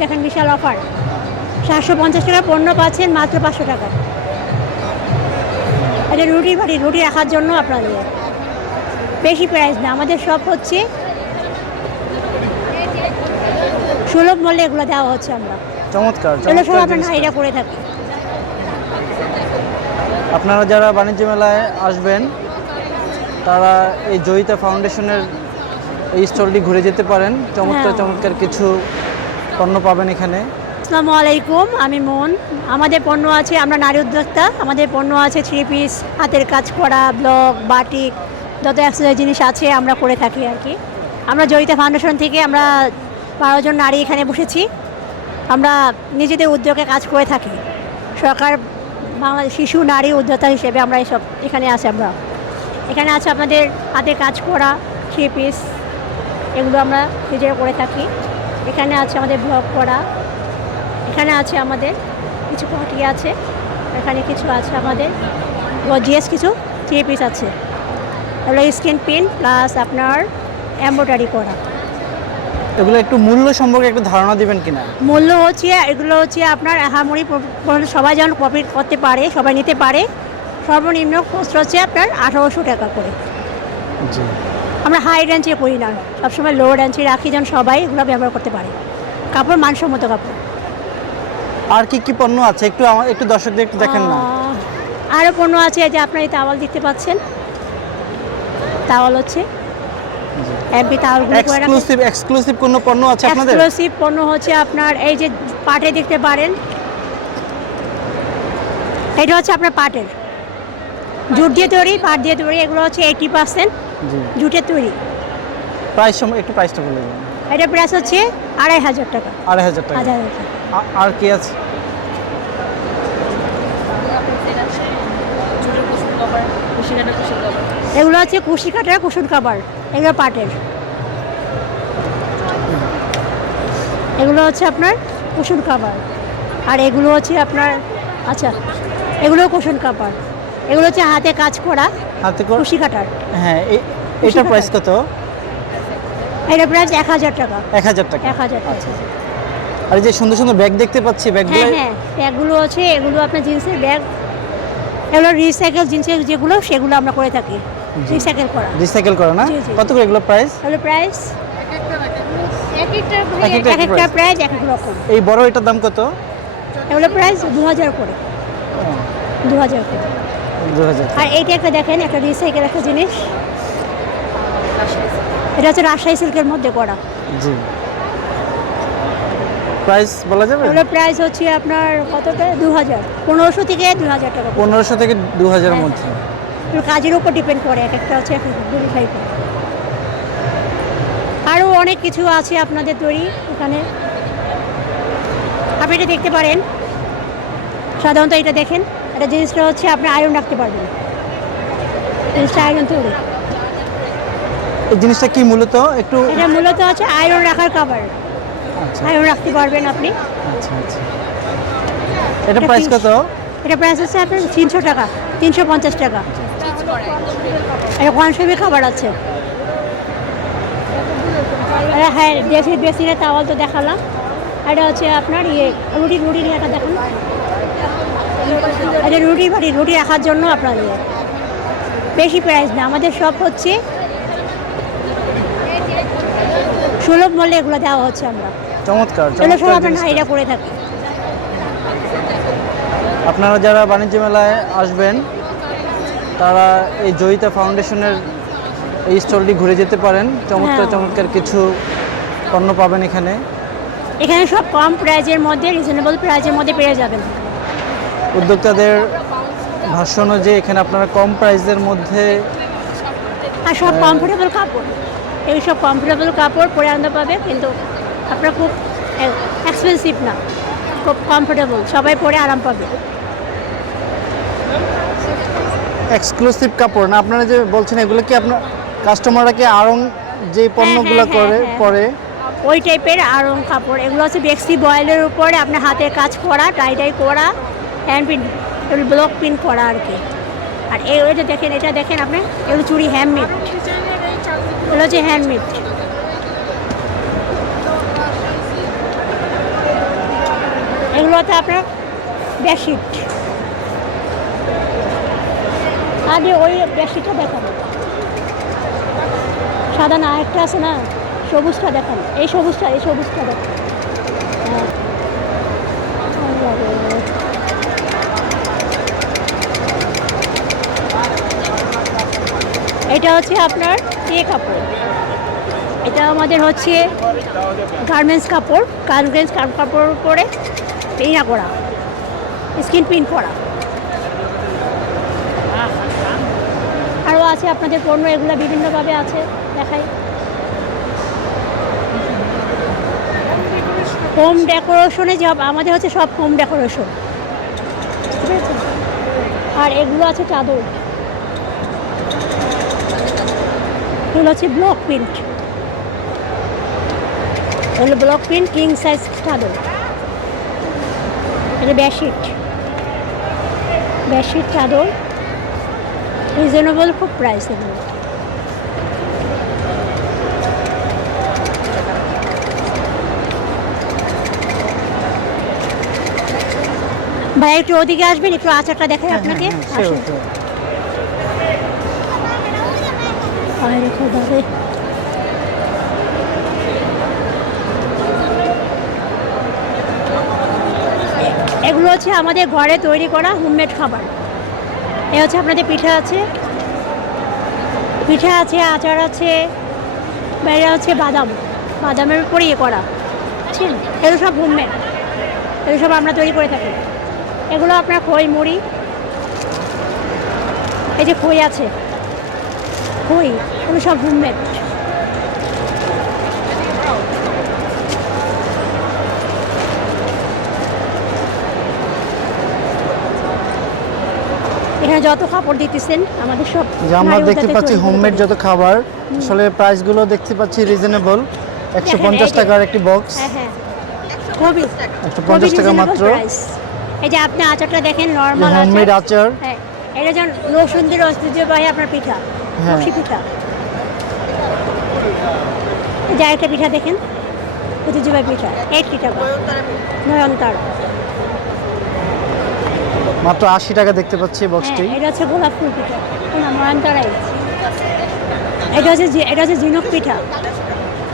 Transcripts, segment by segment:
দেখেন বিশাল অফার। সাতশো পঞ্চাশ টাকা পণ্য পাচ্ছেন মাত্র পাঁচশো টাকা। এটা রুটি বাড়ি রুটি রাখার জন্য আপনাদের। বেশি প্রাইস না আমাদের সব হচ্ছে সুলভ মূল্যে এগুলো দেওয়া হচ্ছে আমরা। চমৎকার এগুলো সব আমরা নারীরা করে থাকি আপনারা যারা বাণিজ্য মেলায় আসবেন তারা এই জয়িতা ফাউন্ডেশনের এই স্টলটি ঘুরে যেতে পারেন। চমৎকার হ্যাঁ। চমৎকার কিছু পণ্য পাবেন এখানে? আসসালামু আলাইকুম, আমি মন। আমাদের পণ্য আছে, আমরা নারী উদ্যোক্তা। আমাদের পণ্য আছে থ্রি পিস হাতের কাজ করা ব্লক বাটিক যত এক্সারসাইজ জিনিস আছে আমরা করে থাকি আর কি। আমরা জয়িতা ফাউন্ডেশন থেকে আমরা বারো জন নারী এখানে বসেছি। আমরা নিজেদের উদ্যোগে কাজ করে থাকি। সরকার বাংলাদেশ শিশু নারী উদ্যোক্তা হিসেবে আমরা এসব এখানে আছে আমরা। এখানে আছে আপনাদের হাতে কাজ করা থ্রি পিস এগুলো আমরা নিজেরা করে থাকি। এখানে আছে আমাদের ব্লগ করা এখানে আছে আমাদের কিছু পার্টি আছে এখানে কিছু আছে আমাদের গজিয়াস কিছু থ্রি পিস আছে। এগুলো স্কিন পিন প্লাস আপনার এম্ব্রয়ডারি করা। এগুলো একটু মূল্য সম্পর্কে একটু ধারণা দিবেন কিনা? মূল্য হচ্ছে এগুলো হচ্ছে আপনার আহামরি সবাই যেন প্রফিট করতে পারে সবাই নিতে পারে সর্বনিম্ন কষ্ট হচ্ছে আপনার আঠারোশো টাকা করে। জি। আমরা হাই রেঞ্জে করি না। সবসময় লো রেঞ্জে রাখি যেন সবাই এগুলো ব্যবহার করতে পারে। কাপড় মানসম্মত কাপড়। আর কি কি পণ্য আছে? একটু আমার একটু দর্শকদের একটু দেখেন না। আরও পণ্য আছে যে আপনার এই তাওয়াল দেখতে পাচ্ছেন। তাওয়াল হচ্ছে। এমপি তাওয়ালগুলো করে রাখেন। এক্সক্লুসিভ এক্সক্লুসিভ কোনো পণ্য আছে আপনাদের? এক্সক্লুসিভ পণ্য হচ্ছে আপনার এই যে পাটে দেখতে পারেন। এটা হচ্ছে আপনার পাটের। জুট দিয়ে তৈরি পাট দিয়ে তৈরি এগুলো হচ্ছে এইটি পার্সেন্ট জুটের তৈরি। প্রাইস সম্পর্কে একটু প্রাইসটা বলে দিন। এটা প্রাইস হচ্ছে আড়াই হাজার টাকা। আড়াই হাজার টাকা। আর কি আছে? এগুলো হচ্ছে কুশি কাটার কুসুন কাবার এগুলো পাটের। এগুলো হচ্ছে আপনার কুসুন কাবার আর এগুলো হচ্ছে আপনার আচ্ছা এগুলো কুসুন কাবার এগুলো হচ্ছে হাতে কাজ করা হাতে কুশি কাটার। হ্যাঁ এটার প্রাইস কত? এটা প্রাইস এক হাজার টাকা। এক হাজার টাকা। এক হাজার টাকা। আর যে সুন্দর সুন্দর ব্যাগ দেখতে পাচ্ছি ব্যাগগুলো হ্যাঁ হ্যাঁ ব্যাগগুলো আছে এগুলো আপনার জিন্সের ব্যাগ এগুলো রিসাইকেল জিন্সের যেগুলো সেগুলো আমরা করে থাকি। রিসাইকেল করা। রিসাইকেল করে না। কত করে এগুলো প্রাইস এগুলো প্রাইস এক একটা এক এক একটা প্রাইস এক এক রকম। এই বড় এটার দাম কত? এগুলো প্রাইস দু হাজার করে। দু হাজার করে। আর এইটা একটা দেখেন একটা রিসাইকেল একটা জিনিস। এটা হচ্ছে রাজশাহী সিল্কের মধ্যে করা জি। প্রাইস বলা যাবে? এগুলো প্রাইস হচ্ছে আপনার কতটা দু হাজার পনেরোশো থেকে দু হাজার টাকা পনেরোশো থেকে দু হাজারের হ্যাঁ। মধ্যে। কাজের উপর ডিপেন্ড করে এক একটা হচ্ছে ভেরিফাই করে আরও অনেক কিছু আছে আপনাদের তৈরি এখানে। আপনি এটা দেখতে পারেন। সাধারণত এটা দেখেন। এটা জিনিসটা হচ্ছে আপনি আয়রন রাখতে পারবেন। জিনিসটা আয়রন তৈরি। এই জিনিসটা কি মূলত? একটু এটা মূলত হচ্ছে আয়রন রাখার কাভার আচ্ছা। আয়রন রাখতে পারবেন আপনি। আচ্ছা আচ্ছা। এটা প্রাইস কত? এটা প্রাইস হচ্ছে আপনার তিনশো টাকা তিনশো পঞ্চাশ টাকা। এটা কনসেমি খাবার আছে। হ্যাঁ দেশি বেসিনের তাওয়াল তো দেখালাম। এটা হচ্ছে আপনার ইয়ে রুটি রুটি নিয়ে একটা দেখুন এটা রুটি বাড়ি রুটি রাখার জন্য আপনার ইয়ে বেশি প্রাইস না আমাদের সব হচ্ছে সুলভ মূল্যে এগুলো দেওয়া হচ্ছে আমরা। চমৎকার। নারীরা করে থাকি। আপনারা যারা বাণিজ্য মেলায় আসবেন তারা এই জয়িতা ফাউন্ডেশনের এই স্টলটি ঘুরে যেতে পারেন। চমৎকার হ্যাঁ। চমৎকার কিছু পণ্য পাবেন এখানে। এখানে সব কম প্রাইজের মধ্যে রিজনেবল প্রাইজের মধ্যে পেয়ে যাবেন। উদ্যোক্তাদের ভাষ্য অনুযায়ী এখানে আপনারা কম প্রাইসের মধ্যে আর সব কমফোর্টেবল কাপড়। এই সব কমফোর্টেবল কাপড় পরে আনতে পাবে কিন্তু আপনার খুব এক্সপেন্সিভ না খুব কমফোর্টেবল সবাই পরে আরাম পাবে। এক্সক্লুসিভ কাপড় না? আপনারা যে বলছেন এগুলো কি আপনার কাস্টমাররা কি আরং যে পণ্যগুলো হ্যাঁ, করে হ্যাঁ। পরে? ওই টাইপের আরং কাপড়। এগুলো হচ্ছে বেক্সি বয়েলের উপরে আপনার হাতের কাজ করা টাই টাই করা হ্যান্ড প্রিন্ট ব্লক প্রিন্ট করা আর কি। আর এই ওইটা দেখেন, এটা দেখেন আপনি? এগুলো চুড়ি হ্যান্ডমেড এগুলো হচ্ছে হ্যান্ডমেড হচ্ছে আপনার বেডশিট আগে ওই বেডশিটটা দেখান সাদা না, একটা আছে না, সবুজটা দেখান এই সবুজটা এই সবুজটা দেখান এটা হচ্ছে আপনার ইয়ে কাপড়। এটা আমাদের হচ্ছে গার্মেন্টস কাপড় গার্মেন্টস কাপড় পরে ইয়া করা স্কিন প্রিন্ট করা। আরও আছে আপনাদের পণ্য, এগুলো বিভিন্নভাবে আছে, দেখাই। হোম ডেকোরেশনে যাব আমাদের হচ্ছে সব হোম ডেকোরেশন আর এগুলো আছে চাদর। এগুলো হচ্ছে ব্লক প্রিন্ট। এগুলো ব্লক প্রিন্ট কিং সাইজ চাদর। এটা বেডশিট। বেডশিট চাদর। রিজনেবল খুব প্রাইস এগুলো ভাই একটু ওদিকে আসবেন একটু আচারটা দেখাই আপনাকে। আসুন। এগুলো হচ্ছে আমাদের ঘরে তৈরি করা হোমমেড খাবার। এ হচ্ছে আপনাদের পিঠা আছে। পিঠা আছে, আচার আছে বাইরে হচ্ছে বাদাম। বাদামের উপরে ইয়ে করা। বুঝছেন এগুলো সব হোমমেড। এগুলো সব আমরা তৈরি করে থাকি। এগুলো আপনার খই, মুড়ি। এই যে খই আছে। খই এগুলো সব হোমমেড এখানে যত দিতেছেন আমাদের সব যে আমরা দেখতে পাচ্ছি হোমমেড যত খাবার আসলে প্রাইসগুলো দেখতে পাচ্ছি রিজনেবল একশো পঞ্চাশ টাকার একটি বক্স হ্যাঁ হ্যাঁ। খুবই একশো পঞ্চাশ টাকা মাত্র। এই যে আপনি আচারটা দেখেন নর্মাল হোমমেড আচার। হ্যাঁ এটা যেমন নৌসুন্দির ঐতিহ্যবাহী আপনার পিঠা। নকশি পিঠা। এই যে একটা পিঠা দেখেন ঐতিহ্যবাহী পিঠা এইটটি টাকা নয়নতার। মাত্র আশি টাকা দেখতে পাচ্ছি বক্সটি হ্যাঁ এটা হচ্ছে গোলাপ ফুল পিঠা। নয়নতারাই। এটা হচ্ছে এটা হচ্ছে ঝিনুক পিঠা।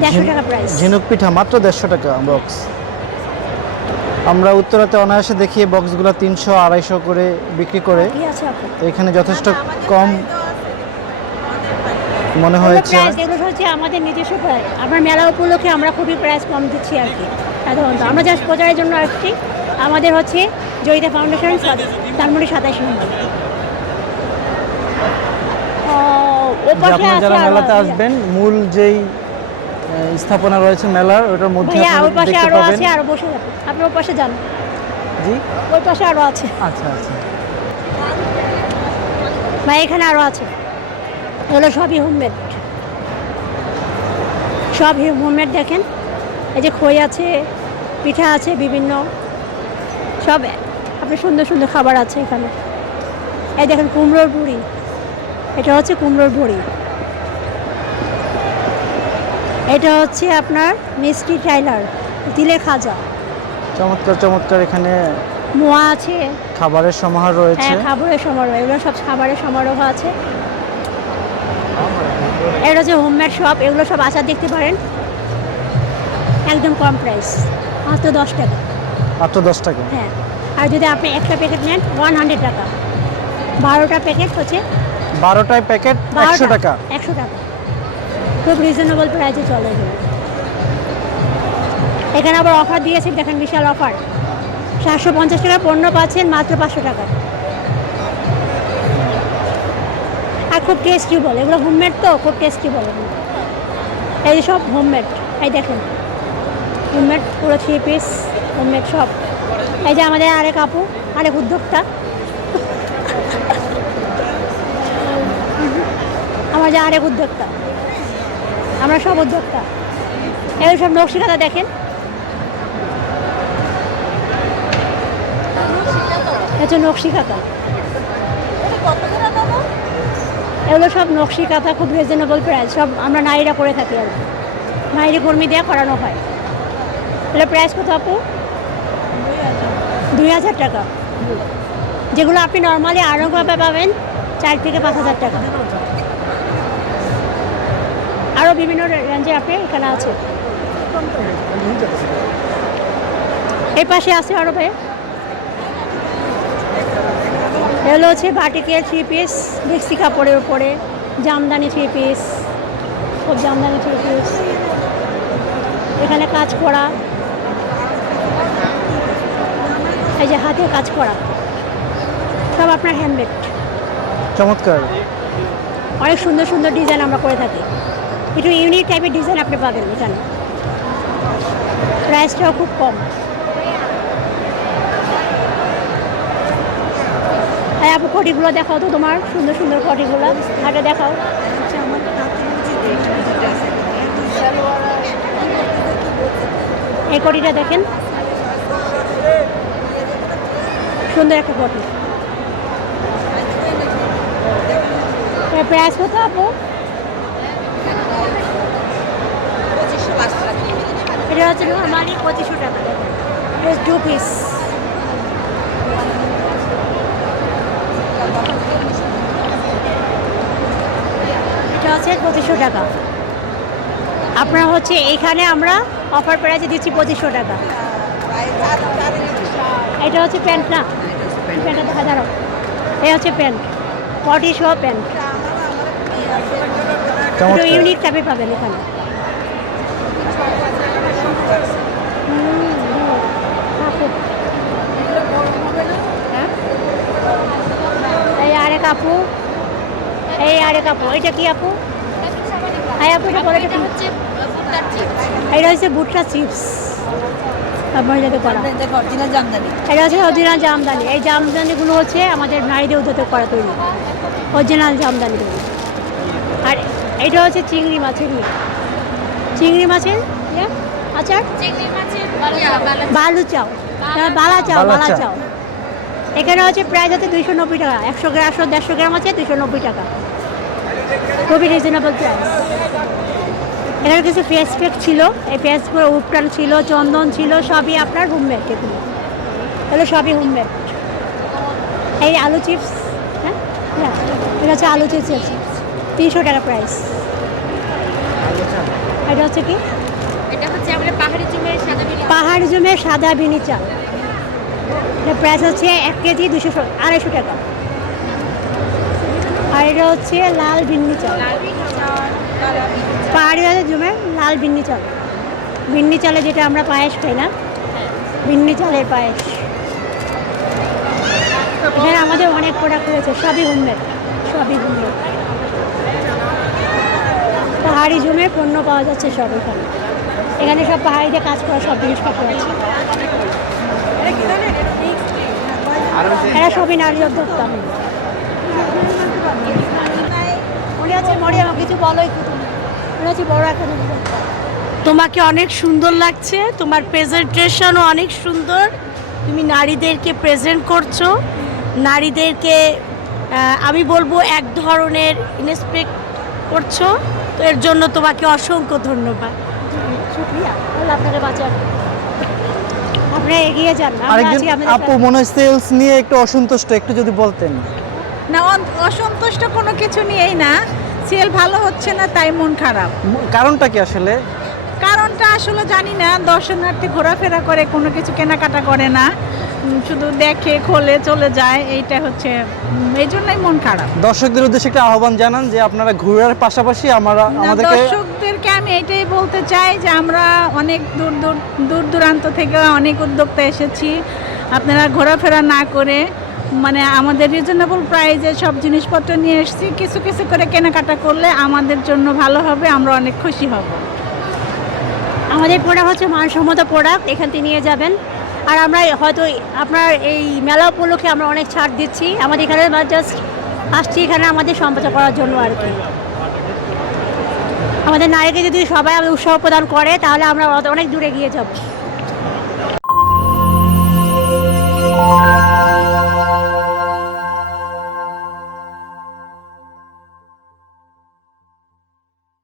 দেড়শো টাকা প্রাইস ঝিনুক পিঠা মাত্র দেড়শো টাকা বক্স আমরা উত্তরাতে অনায়াসে দেখি বক্সগুলো তিনশো আড়াইশো করে বিক্রি করে। এখানে যথেষ্ট কম মনে হয়েছে প্রাইস এগুলো হচ্ছে আমাদের নিজস্ব প্রাইস আমরা মেলা উপলক্ষে আমরা খুবই প্রাইস কম দিচ্ছি আর কি। সাধারণত। আমরা জাস্ট প্রচারের জন্য আসছি। আমাদের হচ্ছে জয়িতা ফাউন্ডেশন ধানমন্ডি সাতাইশ নম্বর। ও, যে ওপাশে আপনারা যারা মেলাতে আসবেন মূল যেই স্থাপনা রয়েছে মেলার ওটার মধ্যে ওই পাশে আরও আছে আরও বসে আপনি ওই পাশে যান। জি? ওই পাশে আরও আছে। আচ্ছা আচ্ছা। ভাই এখানে আরও আছে। এগুলো সবই হোমমেড সব হোমমেড দেখেন। এই যে খই আছে পিঠা আছে বিভিন্ন। সব আপনার সুন্দর সুন্দর খাবার আছে এখানে। এই দেখেন কুমড়োর বুড়ি। এটা হচ্ছে কুমড়োর বুড়ি। এটা হচ্ছে আপনার মিষ্টি টাইলার তিলের খাজা। চমৎকার চমৎকার এখানে মোয়া আছে। খাবারের সমাহার রয়েছে। হ্যাঁ খাবারের সমারোহ এগুলো সব খাবারের সমারোহ আছে। এটা হচ্ছে হোমমেড শপ এগুলো সব আচার দেখতে পারেন। একদম কম প্রাইস মাত্র দশ টাকা। মাত্র দশ টাকা? হ্যাঁ আর যদি আপনি একটা প্যাকেট নেন ওয়ান হান্ড্রেড টাকা। বারোটা প্যাকেট হচ্ছে বারোটায় প্যাকেট একশো টাকা। একশো টাকা। খুব রিজনেবল প্রাইসে চলে। এগুলো এখানে আবার অফার দিয়েছে দেখেন বিশাল অফার সাতশো পঞ্চাশ টাকা পণ্য পাচ্ছেন মাত্র পাঁচশো টাকা খুব টেস্টি বলে। এগুলো হোমমেড তো, খুব টেস্টি বলে। এই যে সব হোমমেড এই দেখেন। হোমমেড পুরো থ্রি পিস হোমমেড সব। এই যে আমাদের আরেক আপু, আরেক উদ্যোক্তা। আমার যে আরেক উদ্যোক্তা। আমরা সব উদ্যোক্তা। এগুলো সব নকশিকাতা দেখেন। হচ্ছে নকশিকাতা। এগুলো সব নকশি, কাঁথা, খুব রিজনেবল প্রাইস সব আমরা নারীরা করে থাকি আর। নারী কর্মী দিয়ে করানো হয়। তাহলে প্রাইস কত আপু? দুই হাজার। টাকা। যেগুলো আপনি নর্মালি আরংভাবে পাবেন, চার থেকে পাঁচ হাজার টাকা। আরও বিভিন্ন রেঞ্জে আপনি এখানে আছে। এই পাশে আছে আরও ভাই। এগুলো হচ্ছে বাটিকের থ্রি পিস মিক্সি কাপড়ের উপরে জামদানি থ্রি পিস খুব জামদানি থ্রি পিস এখানে কাজ করা। এই যে হাতে কাজ করা। সব আপনার হ্যান্ডমেড চমৎকার। অনেক সুন্দর সুন্দর ডিজাইন আমরা করে থাকি। একটু ইউনিক টাইপের ডিজাইন আপনি পাবেন এখানে। প্রাইসটাও খুব কম। হ্যাঁ আপু কটিগুলো দেখাও তো তোমার, সুন্দর সুন্দর কটিগুলো হাটে দেখাও। এই কটিটা দেখেন। সুন্দর একটা কটি প্রাইস কত আপু। এটা হচ্ছে নর্মালি পঁচিশশো টাকা। টু পিস হচ্ছে পঁচিশশো টাকা। আপনার হচ্ছে এইখানে আমরা অফার প্রাইসে দিচ্ছি পঁচিশশো টাকা। এটা হচ্ছে প্যান্ট না প্যান্টটা দেখা দাঁড়াও এই হচ্ছে প্যান্ট ফর্টি শো প্যান্ট। একটু ইউনিক টাইপের পাবেন এখানে। হ্যাঁ? এই আরেক আপু। এই আরেক আপু এটা কি আপু? হ্যাঁ আপু এটা বলে এটা হচ্ছে ভুট্টা চিপস যাতে জামদানি এটা হচ্ছে অরিজিনাল জামদানি। এই জামদানিগুলো হচ্ছে আমাদের নারীদের উদ্যোগে করা তৈরি। অরিজিনাল জামদানিগুলো আর এটা হচ্ছে চিংড়ি মাছের ইয়ে। চিংড়ি মাছের ইয়ে, আচার? বালু চাও। হ্যাঁ, বালা চাও বালা চাও। এখানে হচ্ছে প্রাইস হচ্ছে দুইশো নব্বই টাকা। একশো গ্রাম একশো দেড়শো গ্রাম আছে দুইশো নব্বই টাকা। খুবই রিজনেবল প্রাইস এখানে কিছু ফেস প্যাক ছিল এই ফেসগুলো উপটান ছিল চন্দন ছিল সবই আপনার হোমমেড এগুলো এগুলো সবই হোমমেড এই আলু চিপস হ্যাঁ? হ্যাঁ এটা হচ্ছে আলু চিপস আছে তিনশো টাকা প্রাইস এটা হচ্ছে কি? এটা হচ্ছে আমরা পাহাড়ি জমির সাদা পাহাড় সাদা বিনি চাল। প্রাইস হচ্ছে এক কেজি দুশো আড়াইশো টাকা। আর এটা হচ্ছে লাল বিন্নি চাল পাহাড়ি জমে লাল বিন্নি চাল বিন্নি চালে যেটা আমরা পায়েস খাই না? বিন্নি চালের পায়েস। এখানে আমাদের অনেক প্রোডাক্ট রয়েছে সবই হোমমেড সবই হোমমেড পাহাড়ি জমে পণ্য পাওয়া যাচ্ছে সব এখানে। এখানে সব পাহাড়িতে কাজ করা সব জিনিসপত্র আছে। এরা সবই নারী উদ্যোক্তা। মরিয়ামা কিছু বলো একটু তুমি। বড় একটা তোমাকে অনেক সুন্দর লাগছে তোমার প্রেজেন্টেশনও অনেক সুন্দর। তুমি নারীদেরকে প্রেজেন্ট করছ। নারীদেরকে আমি বলব এক ধরনের ইন্সপেক্ট করছ। তো এর জন্য তোমাকে অসংখ্য ধন্যবাদ। শুক্রিয়া আপনাকে বাঁচান আপনারা এগিয়ে যান আপু মনে হয় সেলস নিয়ে একটু অসন্তুষ্ট একটু যদি বলতেন। না অসন্তুষ্ট কোনো কিছু নিয়েই না। সেল ভালো হচ্ছে না তাই মন খারাপ। কারণটা কি আসলে? কারণটা আসলে জানি না দর্শনার্থী ঘোরাফেরা করে কোনো কিছু কেনাকাটা করে না। শুধু দেখে খোলে চলে যায় এইটা হচ্ছে এই জন্যই মন খারাপ। দর্শকদের উদ্দেশ্যে একটা আহ্বান জানান যে আপনারা ঘোরার পাশাপাশি আমরা আমাদেরকে দর্শকদেরকে আমি এটাই বলতে চাই যে আমরা অনেক দূর দূর দূর দূরান্ত থেকে অনেক উদ্যোক্তা এসেছি। আপনারা ঘোরাফেরা না করে মানে আমাদের রিজনেবল প্রাইজে সব জিনিসপত্র নিয়ে এসেছি। কিছু কিছু করে কেনাকাটা করলে আমাদের জন্য ভালো হবে, আমরা অনেক খুশি হব। আমাদের প্রোডাক্ট হচ্ছে মানসম্মত প্রোডাক্ট এখান থেকে নিয়ে যাবেন। আর আমরা হয়তো আপনার এই মেলা উপলক্ষে আমরা অনেক ছাড় দিচ্ছি। আমাদের এখানে জাস্ট আসছি এখানে আমাদের সম্প্রচার করার জন্য আর কি। আমাদের নারীকে যদি সবাই উৎসাহ প্রদান করে, তাহলে আমরা অনেক দূরে গিয়ে যাব।